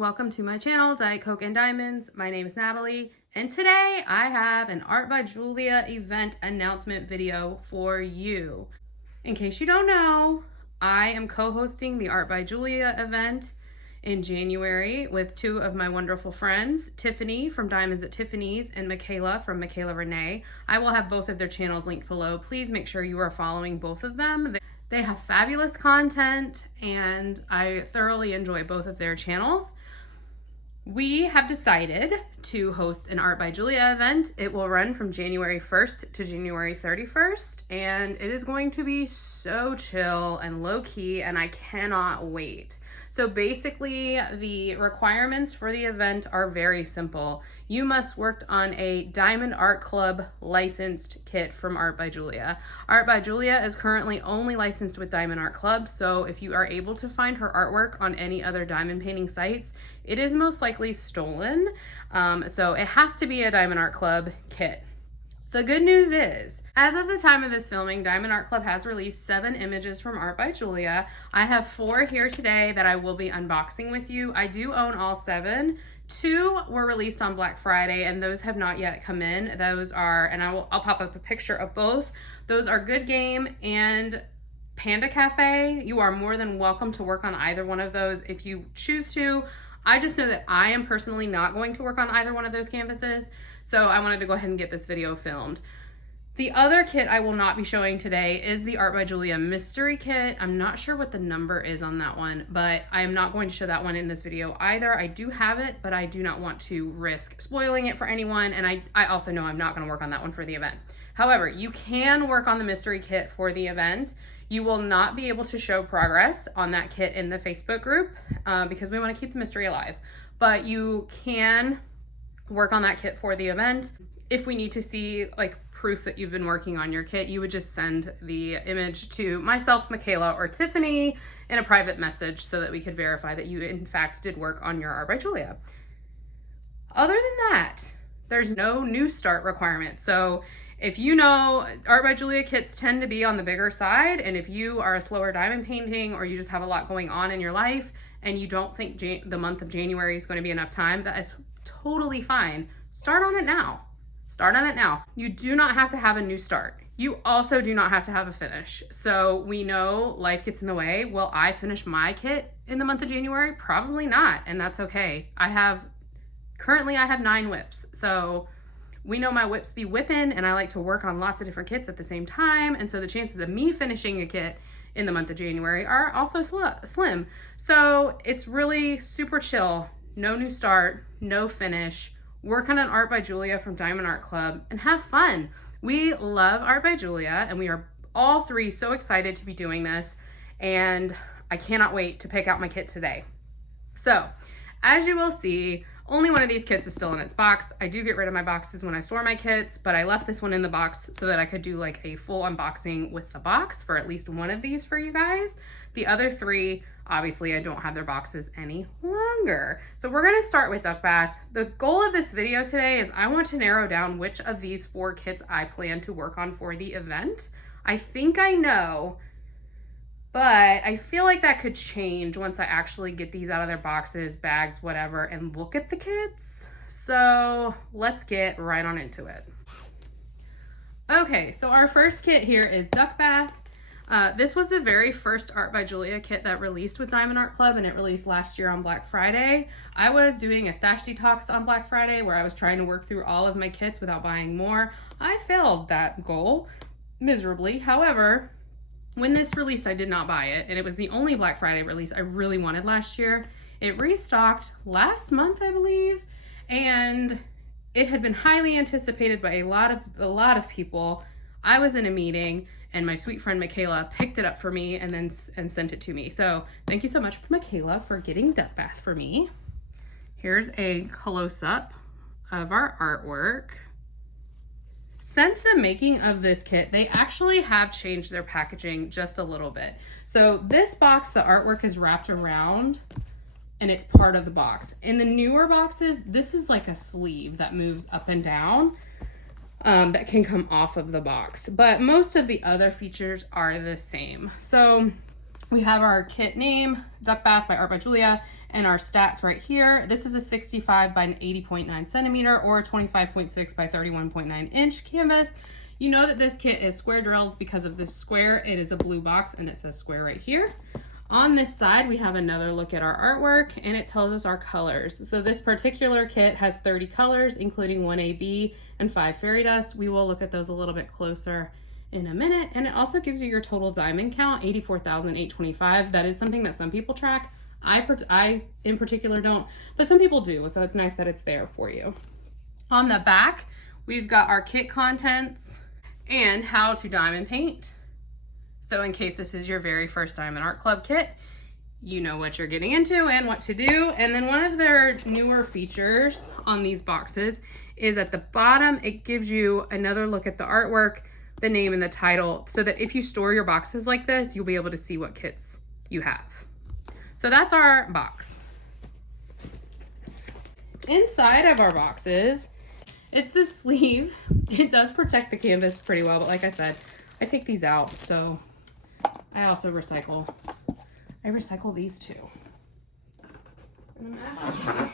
welcome to my channel, Diet Coke and Diamonds. My name is Natalie, and today I have an Art by Julia event announcement video for you. In case you don't know, I am co-hosting the Art by Julia event in January with two of my wonderful friends, Tiffani from Diamonds at Tiffany's and Michaela from Michaela Renee. I will have both of their channels linked below. Please make sure you are following both of them. They have fabulous content and I thoroughly enjoy both of their channels. We have decided to host an Art by Julia event. It will run from January 1st to January 31st, and it is going to be so chill and low-key, and I cannot wait. So basically, the requirements for the event are very simple. You must work on a Diamond Art Club licensed kit from Art by Julia. Art by Julia is currently only licensed with Diamond Art Club, so if you are able to find her artwork on any other diamond painting sites, it is most likely stolen. So it has to be a Diamond Art Club kit. The good news is, as of the time of this filming, Diamond Art Club has released 7 images from Art by Julia. I have 4 here today that I will be unboxing with you. I do own all 7. 2 were released on Black Friday, and those have not yet come in. Those are, and I'll pop up a picture of both. Those are Good Game and Panda Cafe. You are more than welcome to work on either one of those if you choose to. I just know that I am personally not going to work on either one of those canvases, so I wanted to go ahead and get this video filmed. The other kit I will not be showing today is the Art by Julia mystery kit. I'm not sure what the number is on that one, but I am not going to show that one in this video either. I do have it, but I do not want to risk spoiling it for anyone, and I also know I'm not going to work on that one for the event. However, you can work on the mystery kit for the event. You will not be able to show progress on that kit in the Facebook group because we want to keep the mystery alive. But you can work on that kit for the event. If we need to see like proof that you've been working on your kit, you would just send the image to myself, Michaela, or Tiffani in a private message so that we could verify that you in fact did work on your Art by Julia. Other than that, there's no new start requirement. So if you know, Art by Julia kits tend to be on the bigger side, and if you are a slower diamond painting or you just have a lot going on in your life and you don't think the month of January is going to be enough time, that is totally fine. Start on it now. Start on it now. You do not have to have a new start. You also do not have to have a finish. So we know life gets in the way. Will I finish my kit in the month of January? Probably not, and that's okay. Currently I have 9 whips, so we know my whips be whipping, and I like to work on lots of different kits at the same time, and so the chances of me finishing a kit in the month of January are also slim. So it's really super chill. No new start, no finish. Work on an Art by Julia from Diamond Art Club and have fun. We love Art by Julia, and we are all 3 so excited to be doing this, and I cannot wait to pick out my kit today. So as you will see, only one of these kits is still in its box. I do get rid of my boxes when I store my kits, but I left this one in the box so that I could do like a full unboxing with the box for at least one of these for you guys. The other 3, obviously I don't have their boxes any longer. So we're gonna start with Duck Bath. The goal of this video today is I want to narrow down which of these 4 kits I plan to work on for the event. I think I know, but I feel like that could change once I actually get these out of their boxes, bags, whatever, and look at the kits. So let's get right on into it. Okay, so our first kit here is Duck Bath. This was the very first Art by Julia kit that released with Diamond Art Club, and it released last year on Black Friday. I was doing a stash detox on Black Friday where I was trying to work through all of my kits without buying more. I failed that goal miserably. However, when this released, I did not buy it, and it was the only Black Friday release I really wanted last year. It restocked last month, I believe, and it had been highly anticipated by a lot of people. I was in a meeting, and my sweet friend Michaela picked it up for me and sent it to me. So thank you so much, Michaela, for getting Duck Bath for me. Here's a close-up of our artwork. Since the making of this kit, they actually have changed their packaging just a little bit. So this box, the artwork is wrapped around and it's part of the box. In the newer boxes, this is like a sleeve that moves up and down that can come off of the box. But most of the other features are the same. So we have our kit name, Duck Bath by Art by Julia, and our stats right here. This is a 65 by 80.9 centimeter or 25.6 by 31.9 inch canvas. You know that this kit is square drills because of this square. It is a blue box and it says square right here. On this side, we have another look at our artwork, and it tells us our colors. So this particular kit has 30 colors, including 1 AB and 5 fairy dust. We will look at those a little bit closer in a minute. And it also gives you your total diamond count, 84,825. That is something that some people track. I in particular don't, but some people do. So it's nice that it's there for you. On the back, we've got our kit contents and how to diamond paint. So in case this is your very first Diamond Art Club kit, you know what you're getting into and what to do. And then one of their newer features on these boxes is at the bottom, it gives you another look at the artwork, the name and the title, so that if you store your boxes like this, you'll be able to see what kits you have. So that's our box. Inside of our boxes, it's the sleeve. It does protect the canvas pretty well, but like I said, I take these out, so I also recycle. I recycle these too. And I'm actually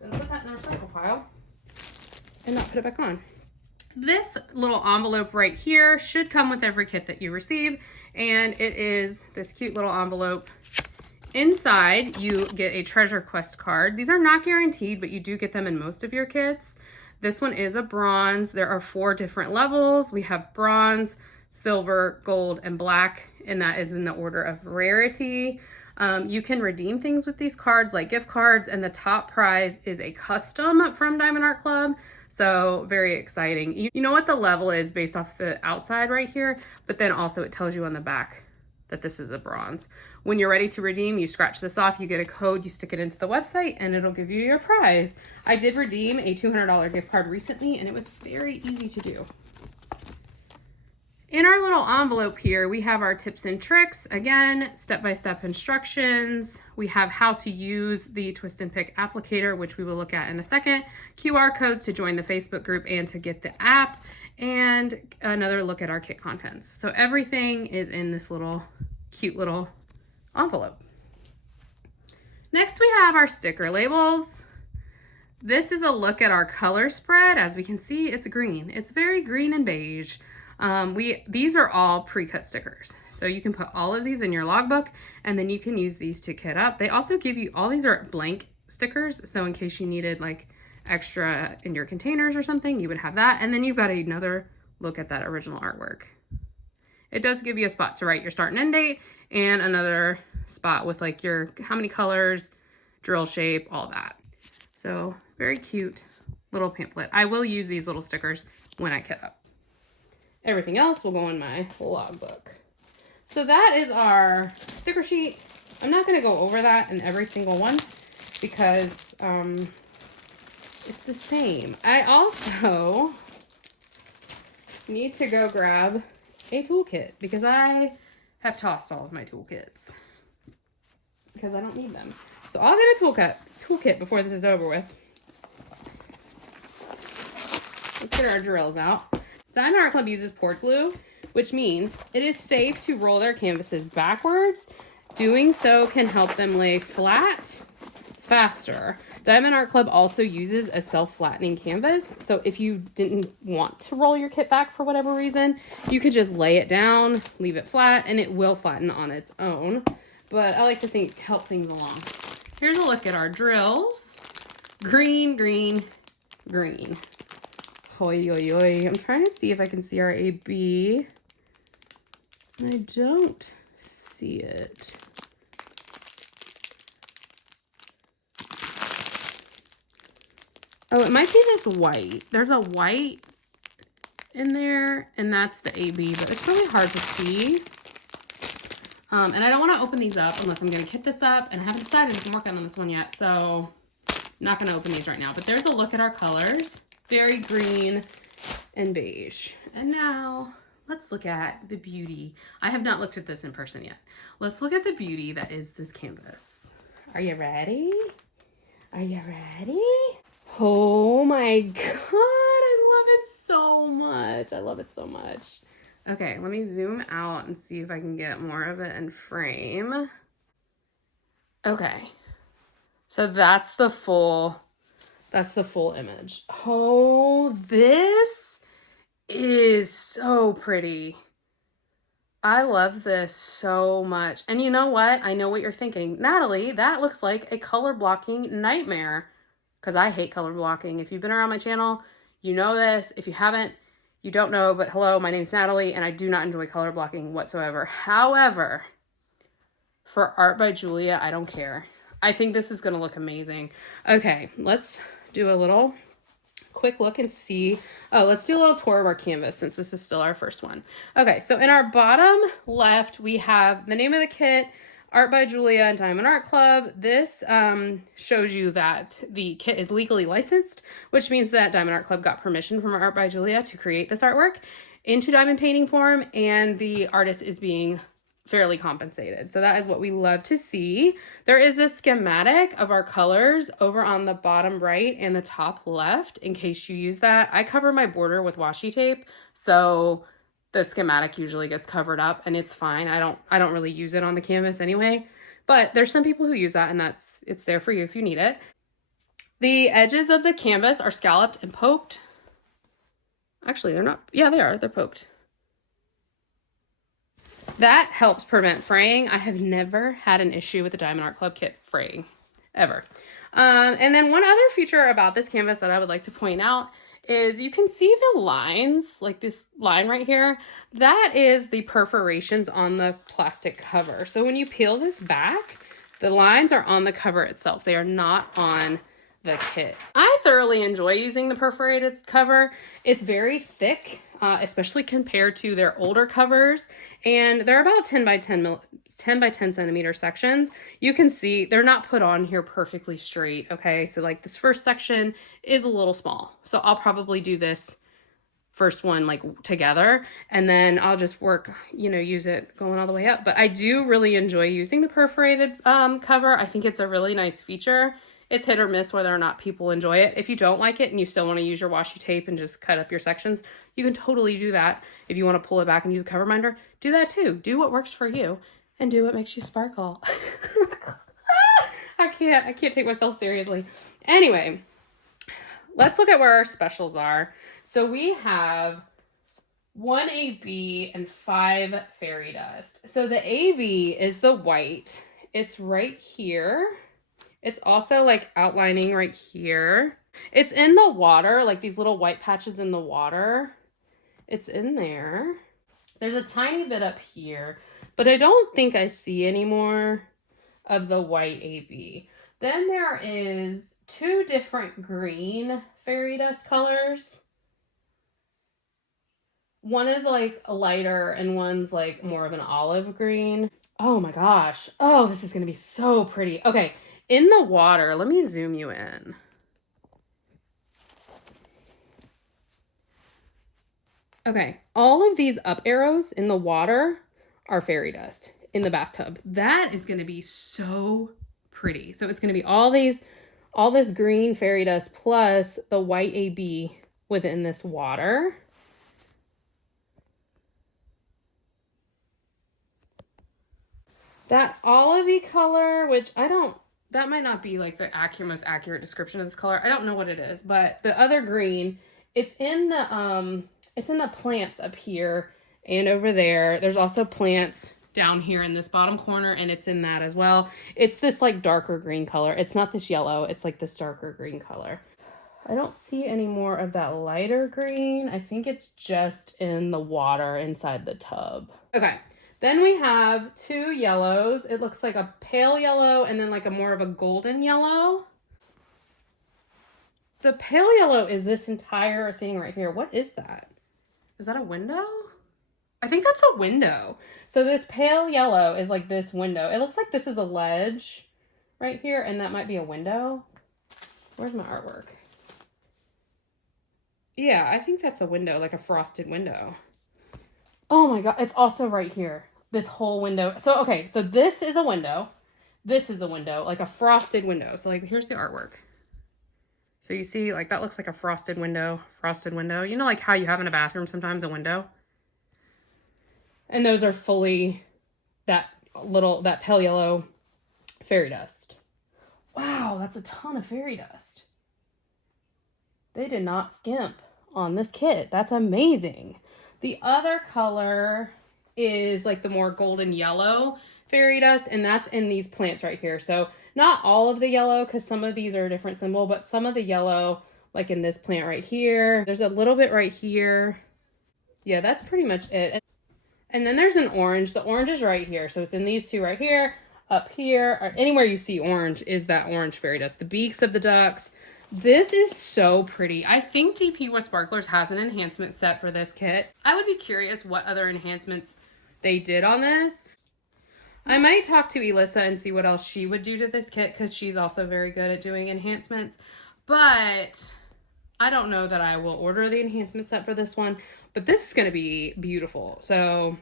gonna put that in the recycle pile and not put it back on. This little envelope right here should come with every kit that you receive, and it is this cute little envelope. Inside, you get a treasure quest card. These are not guaranteed, but you do get them in most of your kits. This one is a bronze. There are 4 different levels. We have bronze, silver, gold, and black, and that is in the order of rarity. You can redeem things with these cards like gift cards, and the top prize is a custom from Diamond Art Club. So very exciting. You know what the level is based off the outside right here, but then also it tells you on the back that this is a bronze. When you're ready to redeem, you scratch this off, you get a code, you stick it into the website, and it'll give you your prize. I did redeem a $200 gift card recently, and it was very easy to do. In our little envelope here, we have our tips and tricks. Again, step-by-step instructions. We have how to use the twist and pick applicator, which we will look at in a second. QR codes to join the Facebook group and to get the app, and another look at our kit contents. So everything is in this little cute little envelope. Next, we have our sticker labels. This is a look at our color spread. As we can see, it's green. It's very green and beige. These are all pre-cut stickers. So you can put all of these in your logbook, and then you can use these to kit up. They also give you, all these are blank stickers. So in case you needed like extra in your containers or something, you would have that. And then you've got another look at that original artwork. It does give you a spot to write your start and end date, and another spot with like your, how many colors, drill shape, all that. So very cute little pamphlet. I will use these little stickers when I kit up. Everything else will go in my logbook. So that is our sticker sheet. I'm not going to go over that in every single one because it's the same. I also need to go grab a toolkit because I have tossed all of my toolkits because I don't need them. So I'll get a toolkit before this is over with. Let's get our drills out. Diamond Art Club uses port glue, which means it is safe to roll their canvases backwards. Doing so can help them lay flat faster. Diamond Art Club also uses a self-flattening canvas, so if you didn't want to roll your kit back for whatever reason, you could just lay it down, leave it flat, and it will flatten on its own. But I like to think help things along. Here's a look at our drills. Green, green, green. Oi, oi, oi. I'm trying to see if I can see our AB. I don't see it. Oh, it might be this white. There's a white in there, and that's the AB, but it's really hard to see. And I don't want to open these up unless I'm going to kit this up, and I haven't decided if I'm working on this one yet, so I'm not going to open these right now. But there's a look at our colors. Very green and beige. And now let's look at the beauty. I have not looked at this in person yet. Let's look at the beauty that is this canvas. Are you ready? Are you ready? Oh my God, I love it so much. I love it so much. Okay, let me zoom out and see if I can get more of it in frame. Okay, So that's the full image. Oh, this is so pretty. I love this so much. And you know what? I know what you're thinking. Natalie, that looks like a color blocking nightmare. Because I hate color blocking. If you've been around my channel, you know this. If you haven't, you don't know. But hello, my name's Natalie, and I do not enjoy color blocking whatsoever. However, for Art by Julia, I don't care. I think this is going to look amazing. Okay, let's do a little quick look and see. Oh, let's do a little tour of our canvas since this is still our first one. Okay, so in our bottom left, we have the name of the kit, Art by Julia and Diamond Art Club. This shows you that the kit is legally licensed, which means that Diamond Art Club got permission from Art by Julia to create this artwork into diamond painting form, and the artist is being fairly compensated. So that is what we love to see. There is a schematic of our colors over on the bottom right and the top left in case you use that. I cover my border with washi tape, so the schematic usually gets covered up and it's fine. I don't really use it on the canvas anyway. But there's some people who use that, and it's there for you if you need it. The edges of the canvas are scalloped and poked. Actually, they're not. Yeah, they are. They're poked. That helps prevent fraying. I have never had an issue with the Diamond Art Club kit fraying, ever. And then one other feature about this canvas that I would like to point out is you can see the lines, like this line right here. That is the perforations on the plastic cover. So when you peel this back, the lines are on the cover itself. They are not on the kit. I thoroughly enjoy using the perforated cover. It's very thick, especially compared to their older covers, and they're about 10 by 10 centimeter sections. You can see they're not put on here perfectly straight. Okay, so like this first section is a little small, so I'll probably do this first one like together, and then I'll just work, use it going all the way up. But I do really enjoy using the perforated cover. I think it's a really nice feature. It's hit or miss whether or not people enjoy it. If you don't like it and you still want to use your washi tape and just cut up your sections, you can totally do that. If you want to pull it back and use a cover binder, do that too. Do what works for you and do what makes you sparkle. I can't take myself seriously. Anyway, let's look at where our specials are. So we have 1 AB and 5 fairy dust. So the AB is the white. It's right here. It's also like outlining right here. It's in the water, like these little white patches in the water. It's in there. There's a tiny bit up here, but I don't think I see any more of the white AB. Then there is 2 different green fairy dust colors. One is like a lighter and one's like more of an olive green. Oh my gosh. Oh, this is going to be so pretty. Okay, in the water, let me zoom you in. Okay, all of these up arrows in the water are fairy dust in the bathtub. That is going to be so pretty. So it's going to be all this green fairy dust plus the white AB within this water. That olivey color, which that might not be like the most accurate description of this color. I don't know what it is, but the other green, it's in the plants up here and over there. There's also plants down here in this bottom corner, and it's in that as well. It's this like darker green color. It's not this yellow. It's like this darker green color. I don't see any more of that lighter green. I think it's just in the water inside the tub. Okay. Then we have 2 yellows. It looks like a pale yellow and then like a more of a golden yellow. The pale yellow is this entire thing right here. What is that? Is that a window? I think that's a window. So this pale yellow is like this window. It looks like this is a ledge right here, and that might be a window. Where's my artwork? Yeah, I think that's a window, like a frosted window. Oh my God, it's also right here. This whole window. So, okay, so this is a window. This is a window, like a frosted window. So, like, here's the artwork. So you see, like, that looks like a frosted window. You know, like how you have in a bathroom sometimes a window? And those are fully that pale yellow fairy dust. Wow, that's a ton of fairy dust. They did not skimp on this kit. That's amazing. The other color is like the more golden yellow fairy dust, and that's in these plants right here. So not all of the yellow, because some of these are a different symbol, but some of the yellow, like in this plant right here. There's a little bit right here. Yeah, that's pretty much it. And then there's an orange. The orange is right here. So it's in these two right here, up here, or anywhere you see orange is that orange fairy dust. The beaks of the ducks. This is so pretty. I think DP with Sparklers has an enhancement set for this kit. I would be curious what other enhancements they did on this. I might talk to Elissa and see what else she would do to this kit, because she's also very good at doing enhancements. But I don't know that I will order the enhancement set for this one, but this is going to be beautiful. So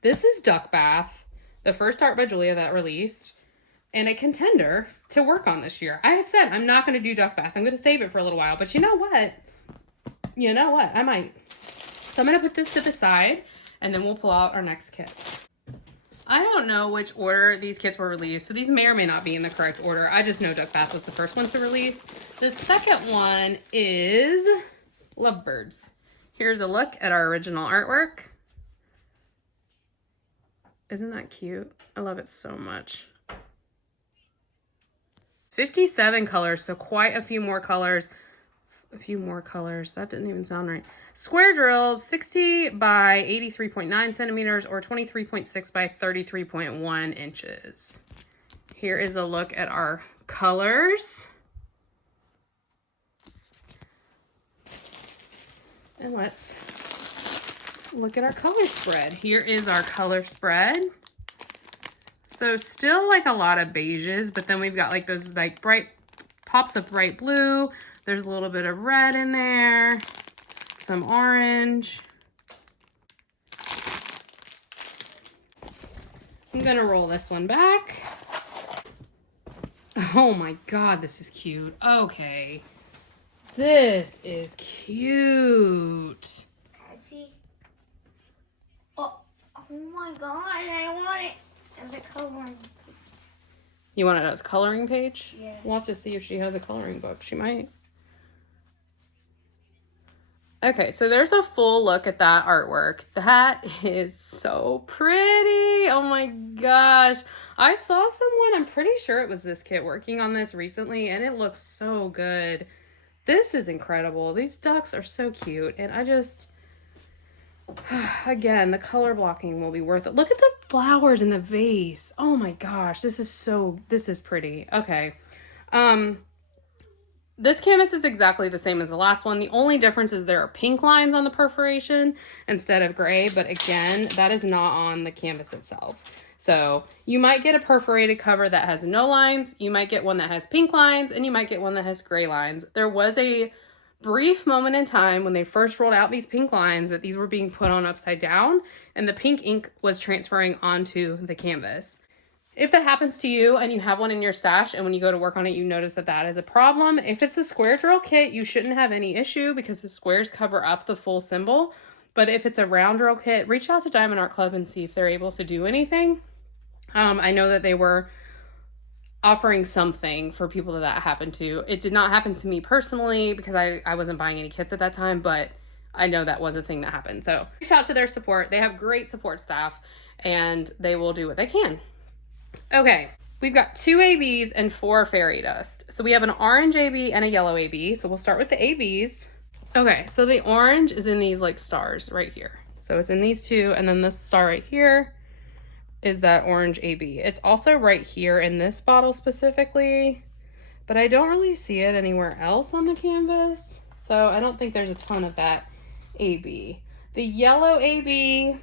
this is Duck Bath, the first art by Julia that released, and a contender to work on this year. I had said I'm not going to do Duck Bath. I'm going to save it for a little while, but you know what? You know what? I might. So I'm going to put this to the side, and then we'll pull out our next kit. I don't know which order these kits were released, so these may or may not be in the correct order. I just know Duck Bath was the first one to release. The second one is Lovebirds. Here's a look at our original artwork. Isn't that cute? I love it so much. 57 colors, so quite a few more colors. That didn't even sound right. Square drills, 60 by 83.9 centimeters or 23.6 by 33.1 inches. Here is a look at our colors. And let's look at our color spread. Here is our color spread. So still like a lot of beiges, but then we've got like those like bright pops of bright blue. There's a little bit of red in there, some orange. I'm gonna roll this one back. Oh my God, this is cute. Okay. This is cute. I see. Oh my God, I want it as a coloring. You want it as a coloring page? Yeah. We'll have to see if she has a coloring book. She might. Okay, so there's a full look at that artwork. That is so pretty. Oh my gosh. I saw someone, I'm pretty sure it was this kit, working on this recently, and it looks so good. This is incredible. These ducks are so cute, and I just, again, the color blocking will be worth it. Look at the flowers in the vase. Oh my gosh, this is pretty. Okay. This canvas is exactly the same as the last one. The only difference is there are pink lines on the perforation instead of gray, but again, that is not on the canvas itself. So you might get a perforated cover that has no lines, you might get one that has pink lines, and you might get one that has gray lines. There was a brief moment in time when they first rolled out these pink lines that these were being put on upside down, and the pink ink was transferring onto the canvas. If that happens to you and you have one in your stash and when you go to work on it, you notice that that is a problem. If it's a square drill kit, you shouldn't have any issue because the squares cover up the full symbol. But if it's a round drill kit, reach out to Diamond Art Club and see if they're able to do anything. I know that they were offering something for people that happened to. It did not happen to me personally because I wasn't buying any kits at that time, but I know that was a thing that happened. So reach out to their support. They have great support staff and they will do what they can. Okay, we've got 2 ABs and 4 fairy dust. So we have an orange AB and a yellow AB. So we'll start with the ABs. Okay, so the orange is in these like stars right here. So it's in these two, and then this star right here is that orange AB. It's also right here in this bottle specifically, but I don't really see it anywhere else on the canvas. So I don't think there's a ton of that AB. The yellow AB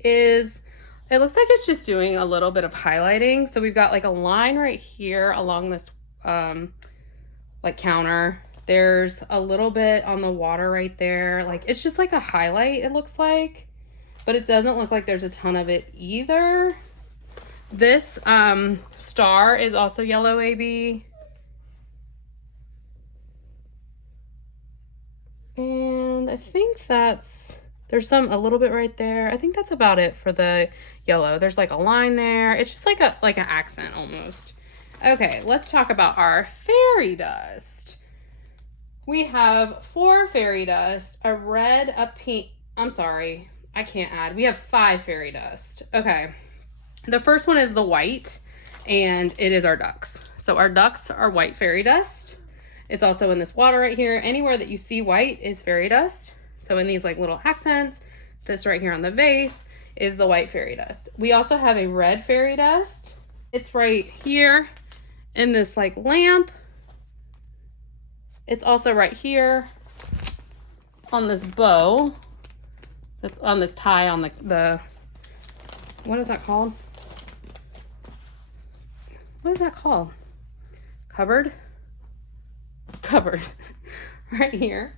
is, it looks like it's just doing a little bit of highlighting. So we've got like a line right here along this like counter. There's a little bit on the water right there. Like it's just like a highlight, it looks like, but it doesn't look like there's a ton of it either. This star is also yellow AB. And I think that's, there's a little bit right there. I think that's about it for the yellow. There's like a line there. It's just like an accent almost. Okay, let's talk about our fairy dust. We have 4 fairy dust, a red, a pink. I'm sorry, I can't add. We have 5 fairy dust. Okay, the first one is the white, and it is our ducks. So our ducks are white fairy dust. It's also in this water right here. Anywhere that you see white is fairy dust. So in these like little accents, this right here on the vase is the white fairy dust. We also have a red fairy dust. It's right here in this like lamp. It's also right here on this bow. That's on this tie on the what is that called? What is that called? Cupboard? Cupboard. Right here.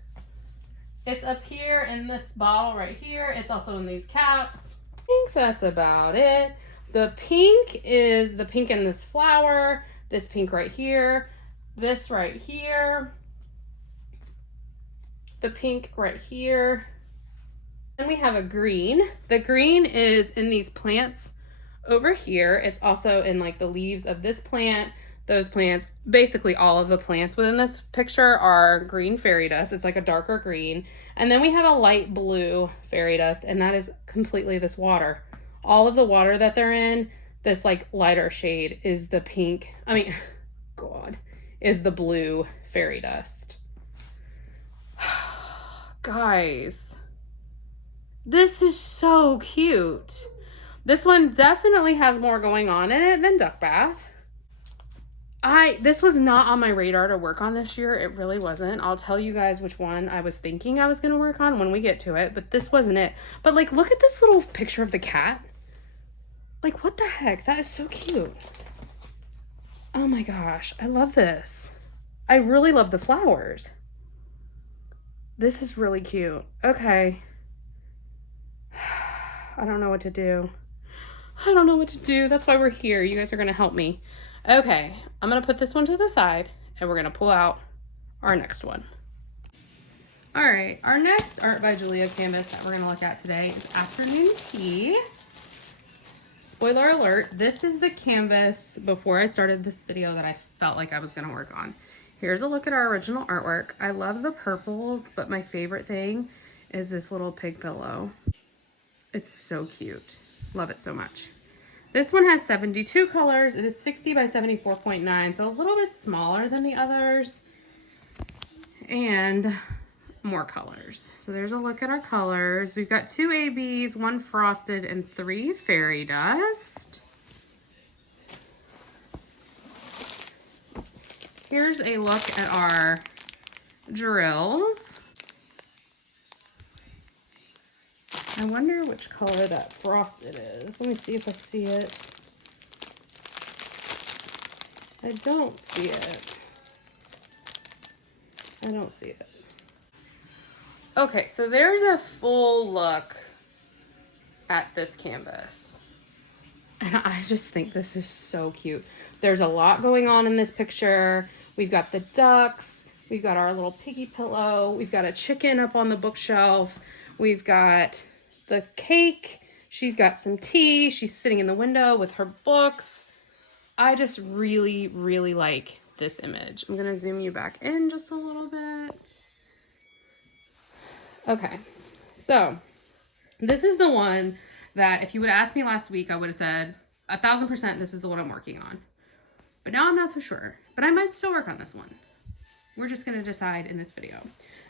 It's up here in this bottle right here. It's also in these caps. I think that's about it. The pink is the pink in this flower. This pink right here. This right here. The pink right here. Then we have a green. The green is in these plants over here. It's also in like the leaves of this plant, those plants. Basically all of the plants within this picture are green fairy dust. It's like a darker green. And then we have a light blue fairy dust, and that is completely this water. All of the water that they're in, this like lighter shade is the pink. I mean, God, is the blue fairy dust. Guys, this is so cute. This one definitely has more going on in it than Duck Bath. This was not on my radar to work on this year. It really wasn't. I'll tell you guys which one I was thinking I was going to work on when we get to it, but this wasn't it. But like, look at this little picture of the cat. Like, what the heck? That is so cute. Oh my gosh. I love this. I really love the flowers. This is really cute. Okay. I don't know what to do. I don't know what to do. That's why we're here. You guys are going to help me. Okay, I'm going to put this one to the side, and we're going to pull out our next one. All right, our next Art by Julia canvas that we're going to look at today is Afternoon Tea. Spoiler alert, this is the canvas before I started this video that I felt like I was going to work on. Here's a look at our original artwork. I love the purples, but my favorite thing is this little pig pillow. It's so cute. Love it so much. This one has 72 colors. It is 60 by 74.9, so a little bit smaller than the others, and more colors. So there's a look at our colors. We've got 2 ABs, 1 frosted, and 3 fairy dust. Here's a look at our drills. I wonder which color that frosted is. Let me see if I see it. I don't see it. I don't see it. Okay, so there's a full look at this canvas. And I just think this is so cute. There's a lot going on in this picture. We've got the ducks. We've got our little piggy pillow. We've got a chicken up on the bookshelf. We've got the cake. She's got some tea. She's sitting in the window with her books. I just really, really like this image. I'm going to zoom you back in just a little bit. Okay, so this is the one that if you would have asked me last week, I would have said 1,000% this is the one I'm working on. But now I'm not so sure. But I might still work on this one. We're just going to decide in this video.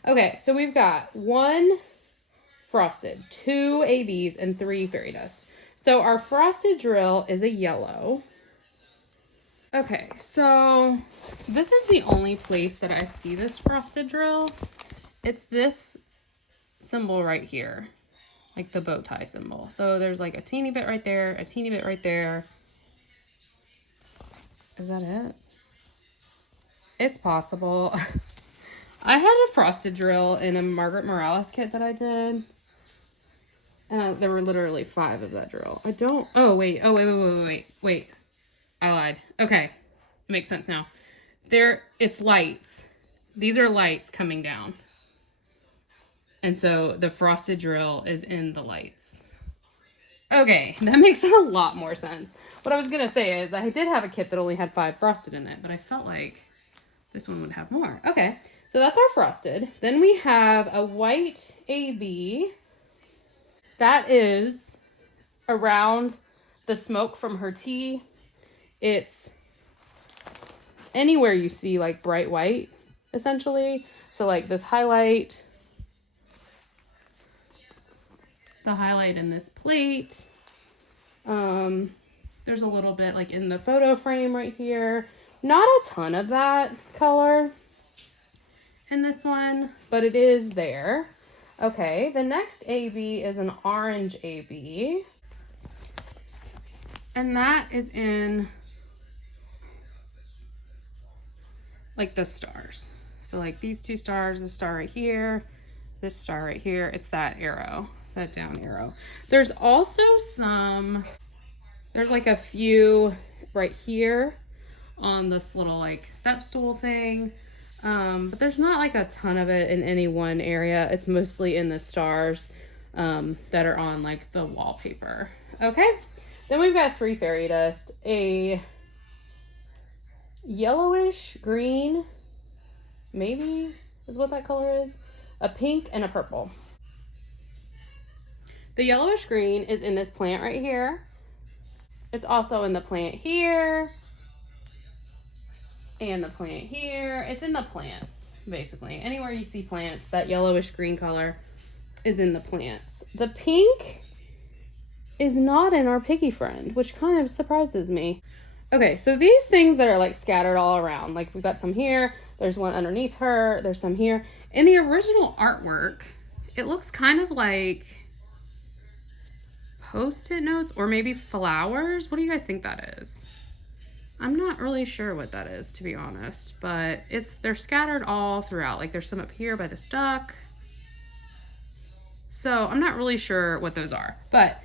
Okay, so we've got 1 frosted, 2 ABs, and 3 fairy dust. So our frosted drill is a yellow. Okay, so this is the only place that I see this frosted drill. It's this symbol right here, like the bow tie symbol. So there's like a teeny bit right there, a teeny bit right there. Is that it? It's possible. I had a frosted drill in a Margaret Morales kit that I did. And there were literally 5 of that drill. I don't... Oh, wait. Wait. I lied. Okay. It makes sense now. It's lights. These are lights coming down. And so the frosted drill is in the lights. Okay. That makes a lot more sense. What I was gonna say is I did have a kit that only had 5 frosted in it, but I felt like this one would have more. Okay, so that's our frosted. Then we have a white AB. That is around the smoke from her tea. It's anywhere you see like bright white, essentially. So like this highlight, the highlight in this plate. There's a little bit like in the photo frame right here. Not a ton of that color in this one, but it is there. Okay, the next AB is an orange AB. And that is in like the stars. So like these 2 stars, the star right here, this star right here, it's that arrow, that down arrow. There's also there's like a few right here on this little like step stool thing. But there's not like a ton of it in any one area. It's mostly in the stars that are on like the wallpaper. Okay, then we've got 3 fairy dust, a yellowish green, maybe is what that color is, a pink, and a purple. The yellowish green is in this plant right here. It's also in the plant here and the plant here. It's in the plants, basically. Anywhere you see plants, that yellowish green color is in the plants. The pink is not in our piggy friend, which kind of surprises me. Okay, so these things that are like scattered all around, like we've got some here, there's one underneath her, there's some here. In the original artwork, it looks kind of like Post-it notes or maybe flowers. What do you guys think that is? I'm not really sure what that is, to be honest, but they're scattered all throughout. Like there's some up here by this duck. So I'm not really sure what those are, but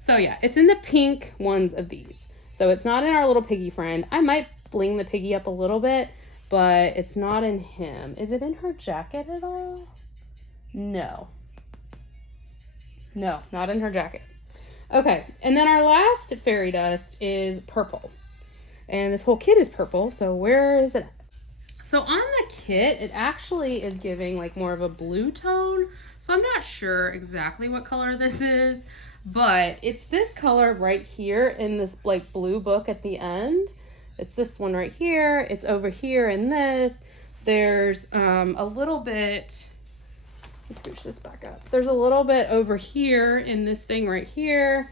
so yeah, it's in the pink ones of these. So it's not in our little piggy friend. I might bling the piggy up a little bit, but it's not in him. Is it in her jacket at all? No. No, not in her jacket. Okay, and then our last fairy dust is purple. And this whole kit is purple, so where is it at? So on the kit, it actually is giving like more of a blue tone. So I'm not sure exactly what color this is, but it's this color right here in this like blue book at the end. It's this one right here. It's over here in this. There's a little bit, let me scooch this back up. There's a little bit over here in this thing right here.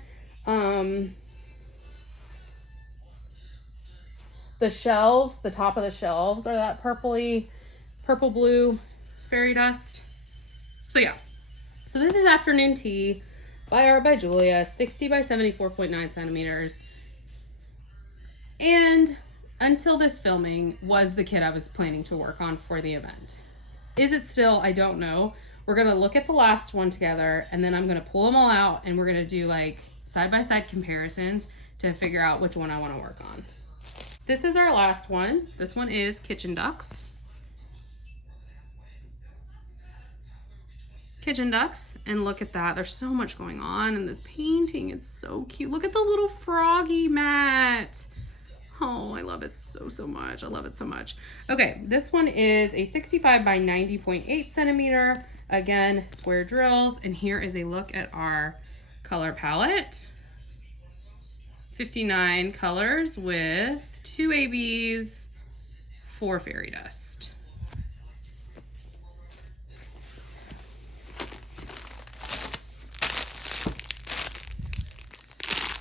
The shelves, the top of the shelves are that purple blue fairy dust. So yeah, so this is Afternoon Tea by Art by Julia, 60 by 74.9 centimeters. And until this filming was the kit I was planning to work on for the event. Is it still? I don't know. We're going to look at the last one together and then I'm going to pull them all out and we're going to do like side-by-side comparisons to figure out which one I want to work on. This is our last one. This one is Kitchen Ducks. Kitchen Ducks, and look at that. There's so much going on in this painting. It's so cute. Look at the little froggy mat. Oh, I love it so, so much. I love it so much. Okay, this one is a 65 by 90.8 centimeter. Again, square drills. And here is a look at our color palette. 59 colors with 2 ABs, 4 fairy dust.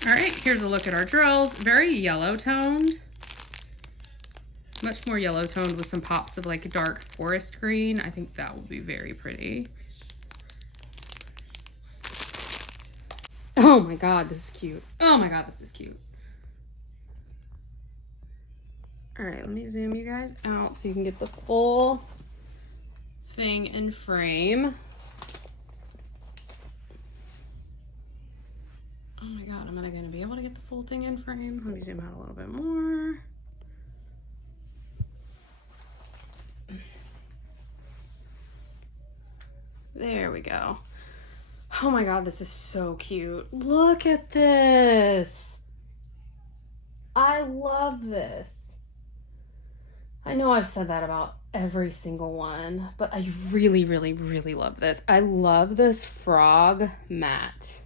All right, here's a look at our drills. Very yellow toned. Much more yellow toned with some pops of like dark forest green. I think that will be very pretty. Oh my God, this is cute. Oh my God, this is cute. All right, let me zoom you guys out so you can get the full thing in frame. Oh my God, am I gonna be able to get the full thing in frame? Let me zoom out a little bit more. There we go. Oh my God, this is so cute. Look at this. I love this. I know I've said that about every single one, but I really, really, really love this. I love this frog mat.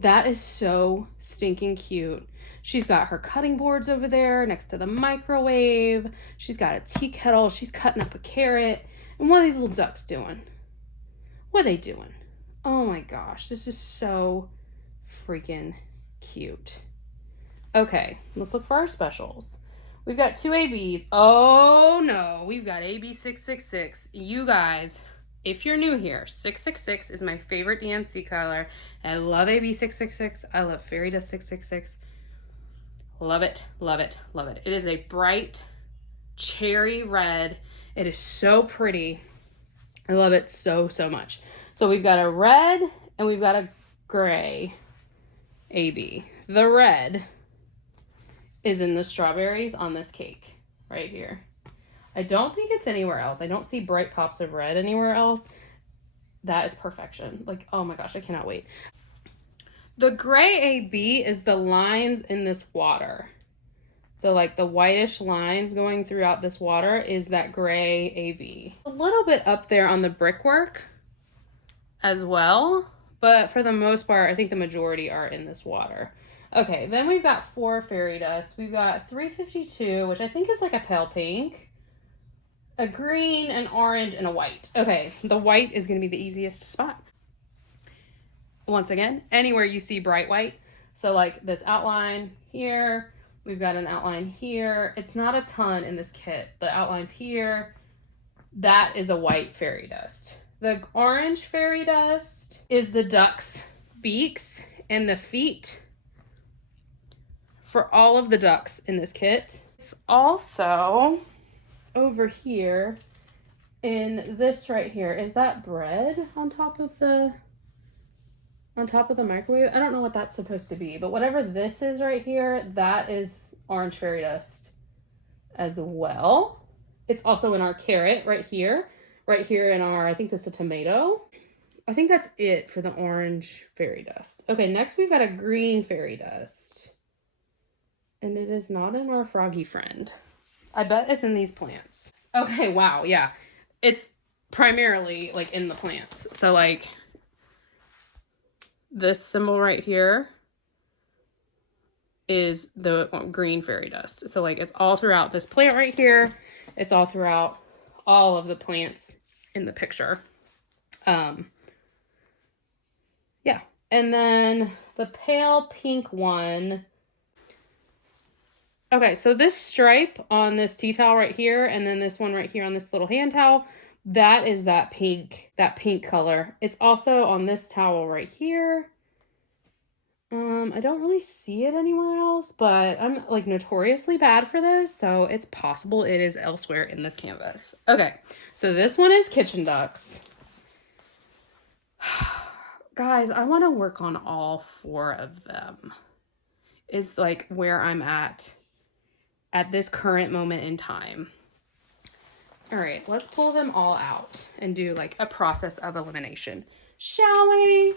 That is so stinking cute. She's got her cutting boards over there next to the microwave. She's got a tea kettle. She's cutting up a carrot. And what are these little ducks doing? What are they doing? Oh my gosh, this is so freaking cute. Okay, let's look for our specials. We've got 2 ABs. Oh no, we've got AB 666. You guys, if you're new here, 666 is my favorite DNC color. I love AB 666. I love Fairy Dust 666. Love it, love it, love it. It is a bright cherry red. It is so pretty. I love it so, so much. So we've got a red and we've got a gray AB. The red is in the strawberries on this cake right here. I don't think it's anywhere else. I don't see bright pops of red anywhere else. That is perfection. Like, oh my gosh, I cannot wait. The gray AB is the lines in this water. So like the whitish lines going throughout this water is that gray AB. A little bit up there on the brickwork as well, but for the most part, I think the majority are in this water. Okay, then we've got 4 fairy dust. We've got 352, which I think is like a pale pink, a green, an orange, and a white. Okay, the white is going to be the easiest to spot. Once again, anywhere you see bright white. So like this outline here, we've got an outline here. It's not a ton in this kit. The outline's here. That is a white fairy dust. The orange fairy dust is the duck's beaks and the feet for all of the ducks in this kit. It's also over here in this right here. Is that bread on top of the microwave? I don't know what that's supposed to be, but whatever this is right here, that is orange fairy dust as well. It's also in our carrot right here in our, I think this is a tomato. I think that's it for the orange fairy dust. Okay, next we've got a green fairy dust. And it is not in our froggy friend. I bet it's in these plants. Okay, wow, yeah. It's primarily like in the plants. So like this symbol right here is the green fairy dust. So like it's all throughout this plant right here. It's all throughout all of the plants in the picture. Yeah. And then the pale pink one. Okay, so this stripe on this tea towel right here, and then this one right here on this little hand towel, that is that pink color. It's also on this towel right here. I don't really see it anywhere else, but I'm like notoriously bad for this, so it's possible it is elsewhere in this canvas. Okay, so this one is kitchen ducks. Guys, I want to work on all 4 of them. Is like where I'm at this current moment in time. All right, let's pull them all out and do like a process of elimination, shall we?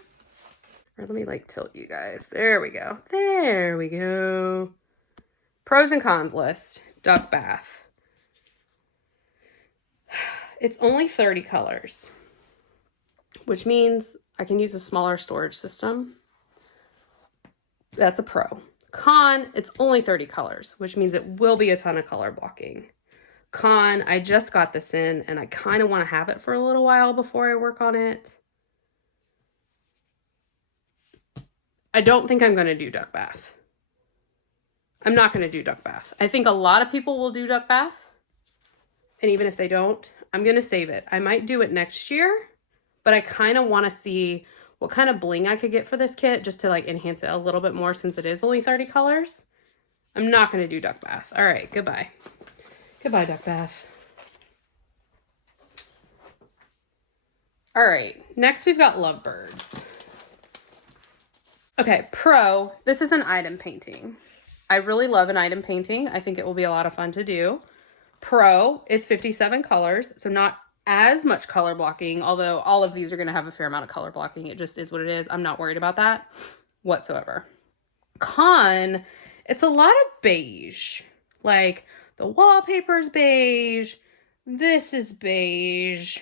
Or let me like tilt you guys. There we go. There we go. Pros and cons list. Duck bath. It's only 30 colors, which means I can use a smaller storage system. That's a pro. Con, it's only 30 colors, which means it will be a ton of color blocking. Con, I just got this in and I kind of want to have it for a little while before I work on it. I don't think I'm going to do duck bath. I'm not going to do duck bath. I think a lot of people will do duck bath. And even if they don't, I'm going to save it. I might do it next year, but I kind of want to see what kind of bling I could get for this kit just to like enhance it a little bit more since it is only 30 colors. I'm not going to do duck bath. All right, goodbye. Goodbye, duck bath. All right, next we've got lovebirds. Okay, pro, this is an item painting. I really love an item painting. I think it will be a lot of fun to do. Pro is 57 colors, so not as much color blocking, although all of these are going to have a fair amount of color blocking. It just is what it is. I'm not worried about that whatsoever. Con It's a lot of beige. Like, the wallpaper's beige. This is beige.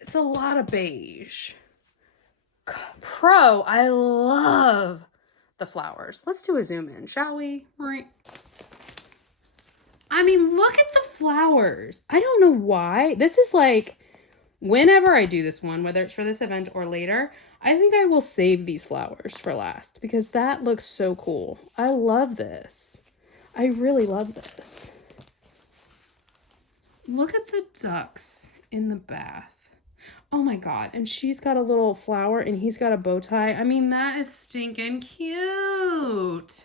It's a lot of beige. Pro, I love the flowers. Let's do a zoom in, shall we? Right. I mean, look at the flowers. I don't know why. This is like, whenever I do this one, whether it's for this event or later, I think I will save these flowers for last because that looks so cool. I love this. I really love this. Look at the ducks in the bath. Oh my God. And she's got a little flower and he's got a bow tie. I mean, that is stinking cute.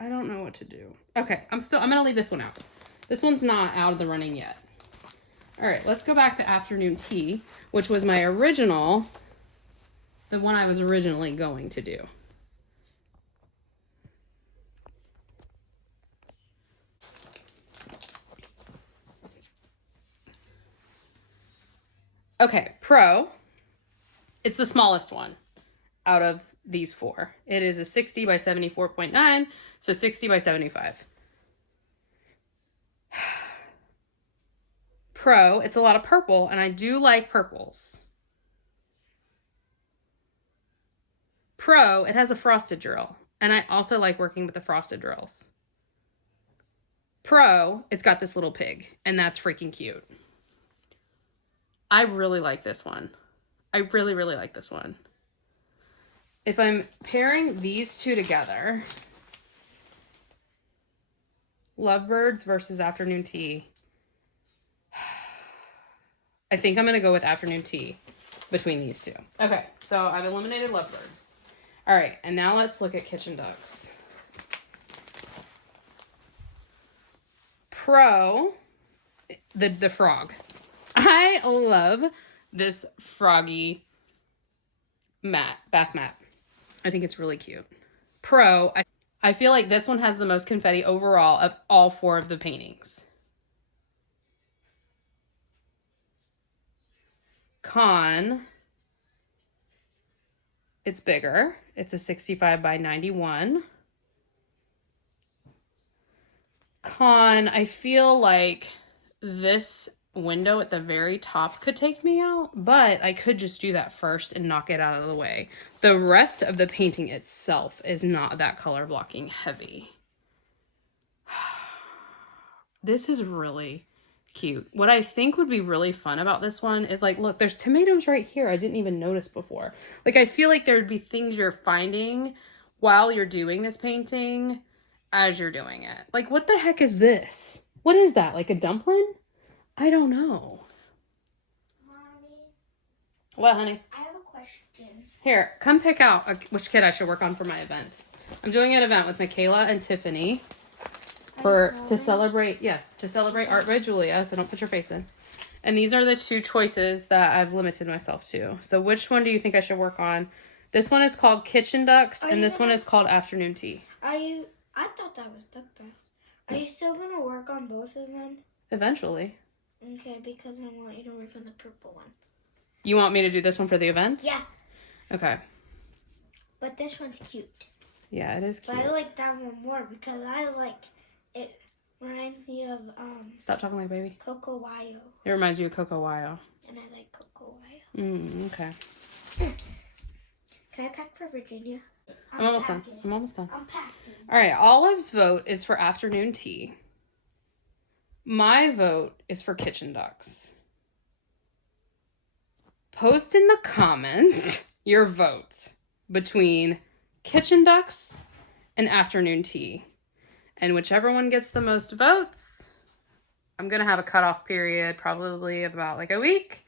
I don't know what to do. Okay, I'm gonna leave this one out. This one's not out of the running yet. All right, let's go back to afternoon tea, which was my original, the one I was originally going to do. Okay, Pro, it's the smallest one out of these four. It is a 60 by 74.9, so 60 by 75. Pro, it's a lot of purple, and I do like purples. Pro, it has a frosted drill, and I also like working with the frosted drills. Pro, it's got this little pig, and that's freaking cute. I really like this one. I really, really like this one. If I'm pairing these two together, Lovebirds versus Afternoon Tea, I think I'm going to go with Afternoon Tea between these two. Okay, so I've eliminated Lovebirds. All right, and now let's look at Kitchen Ducks. Pro, the frog. I love this froggy bath mat. I think it's really cute. Pro, I feel like this one has the most confetti overall of all four of the paintings. Con, it's bigger. It's a 65 by 91. Con, I feel like this window at the very top could take me out, but I could just do that first and knock it out of the way. The rest of the painting itself is not that color blocking heavy. This is really cute. What I think would be really fun about this one is like, look, there's tomatoes right here. I didn't even notice before. Like, I feel like there'd be things you're finding while you're doing this painting as you're doing it. Like, what the heck is this? What is that? Like a dumpling? I don't know. Mommy. What, honey? I have a question. Here, come pick out which kit I should work on for my event. I'm doing an event with Michaela and Tiffani to celebrate Art by Julia, so don't put your face in. And these are the two choices that I've limited myself to. So which one do you think I should work on? This one is called Kitchen Ducks, and this one is called Afternoon Tea. I thought that was duck bath. Are you still gonna work on both of them? Eventually. Okay, because I want you to work on the purple one. You want me to do this one for the event? Yeah. Okay. But this one's cute. Yeah, it is cute. But I like that one more because I like it. Reminds me of Stop talking like a baby. Coco Wayo. It reminds you of Coco Wayo. And I like Coco Wayo. Okay. Can I pack for Virginia? I'm almost done. I'm packing. All right, Olive's vote is for Afternoon Tea. My vote is for Kitchen Ducks. Post in the comments your vote between Kitchen Ducks and Afternoon Tea. And whichever one gets the most votes, I'm going to have a cutoff period, probably about like a week,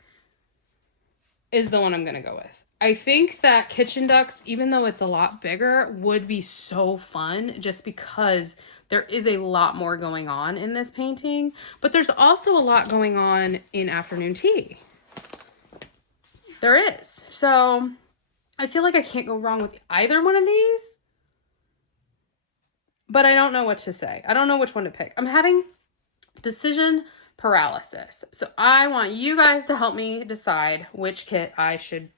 is the one I'm going to go with. I think that Kitchen Ducks, even though it's a lot bigger, would be so fun just because there is a lot more going on in this painting. But there's also a lot going on in Afternoon Tea. There is. So I feel like I can't go wrong with either one of these. But I don't know what to say. I don't know which one to pick. I'm having decision paralysis. So I want you guys to help me decide which kit I should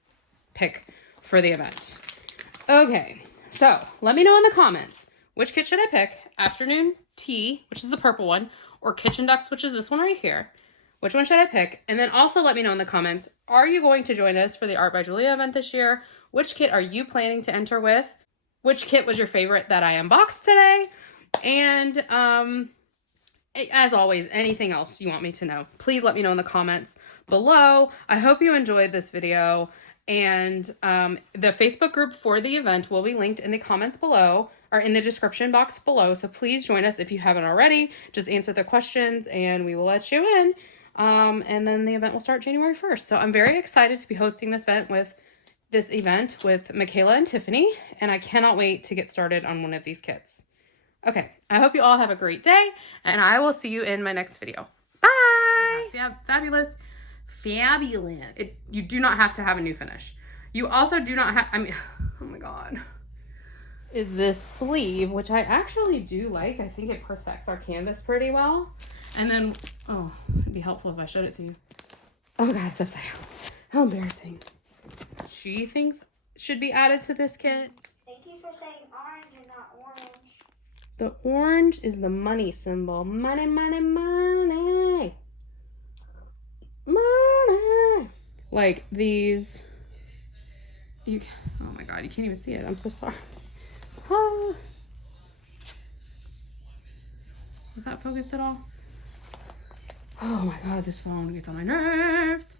pick for the event. Okay, so let me know in the comments, which kit should I pick? Afternoon tea, which is the purple one, or kitchen ducks, which is this one right here. Which one should I pick? And then also let me know in the comments, are you going to join us for the Art by Julia event this year? Which kit are you planning to enter with? Which kit was your favorite that I unboxed today? And as always, anything else you want me to know, please let me know in the comments below. I hope you enjoyed this video. And the Facebook group for the event will be linked in the comments below or in the description box below. So please join us if you haven't already. Just answer the questions and we will let you in. And then the event will start January 1st. So I'm very excited to be hosting this event with Michaela and Tiffani. And I cannot wait to get started on one of these kits. Okay, I hope you all have a great day, and I will see you in my next video. Bye! Fabulous. You do not have to have a new finish. You also do not have, oh my God. Is this sleeve, which I actually do like. I think it protects our canvas pretty well. And then, oh, it'd be helpful if I showed it to you. Oh God, it's upside down. How embarrassing. She thinks should be added to this kit. Thank you for saying orange and not orange. The orange is the money symbol. Money, money, money. Money. Like these. Oh my God, you can't even see it. I'm so sorry. Ah. Was that focused at all? Oh my God, this phone gets on my nerves.